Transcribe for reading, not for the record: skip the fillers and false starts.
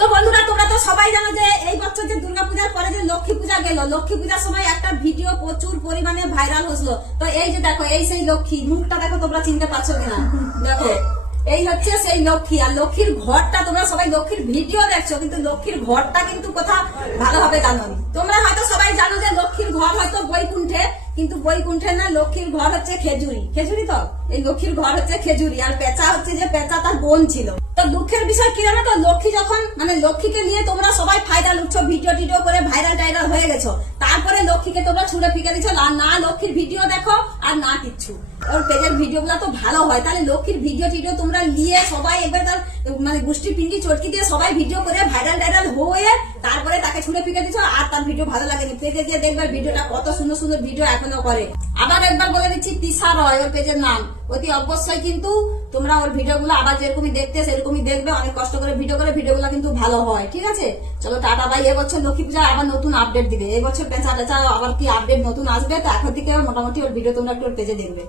তো বন্ধুরা তোমরা তো সবাই জানো যে এই বছর যে দুর্গাপূজার পরে যে লক্ষ্মী পূজা গেল, লক্ষ্মী পূজার সময় একটা ভিডিও প্রচুর পরিমাণে ভাইরাল হলো। তো এই যে দেখো, এই সেই লক্ষ্মী, মুখটা দেখো, তোমরা চিনতে পারছো কিনা দেখো, এই হচ্ছে সেই লক্ষ্মী। আর লক্ষ্মীর ঘরটা, তোমরা সবাই লক্ষ্মীর ভিডিও দেখছো, কিন্তু লক্ষ্মীর ঘরটা কিন্তু কোথাও ভালোভাবে জানো না। তোমরা হয়তো সবাই জানো যে লক্ষ্মীর ঘর হয়তো বৈকুণ্ঠে, কিন্তু বৈকুণ্ঠে না, লক্ষ্মীর ঘর হচ্ছে খেজুরি। খেজুরি তো এই লক্ষ্মীর ঘর হচ্ছে খেজুরি। আর পেঁচা হচ্ছে যে পেঁচা তার বোন ছিল। তো দুঃখের বিষয় কি জানো তো, লক্ষ্মী যখন লক্ষ্মীকে নিয়ে তোমরা সবাই ফায়দা লুটছো, ভিডিও টিডিও করে ভাইরাল টাইরাল হয়ে গেছো, তারপরে লক্ষ্মীকে তোমরা ছুড়ে ফিকে দিচ্ছ। আর না লক্ষ্মীর ভিডিও দেখো আর না কিচ্ছু। ওর পেজের ভিডিও গুলা তো ভালো হয়, তাহলে লক্ষ্মীর ভিডিও টিডিও তোমরা নিয়ে সবাই একবার তার গোষ্ঠী পিন্ডি চটকি দিয়ে সবাই ভিডিও করে ভাইরাল টাইরাল হয়ে তারপরে তাকে ছুড়ে ফিকে দিচ্ছ। আর তার ভিডিও ভালো লাগেনি, পেজে গিয়ে দেখবে ভিডিওটা কত সুন্দর সুন্দর ভিডিও এখনো করে। আবার একবার বলে দিচ্ছি, তিশা রয় ওর পেজের নাম। অতি অবশ্যই কিন্তু তোমরা ওর ভিডিও গুলো আবার যেরকমই দেখতে সেরকমই দেখবে। অনেক কষ্ট করে ভিডিও করে, ভিডিও গুলো কিন্তু ভালো হয়। ঠিক আছে, চলো টাটা বাই। এবছর লক্ষ্মী পূজা আবার নতুন আপডেট দিবে। এবছর পেঁচা টেচা আবার কি আপডেট নতুন আসবে, তো এখন থেকে মোটামুটি ওর ভিডিও তোমরা একটু ওর পেজে দেখবে।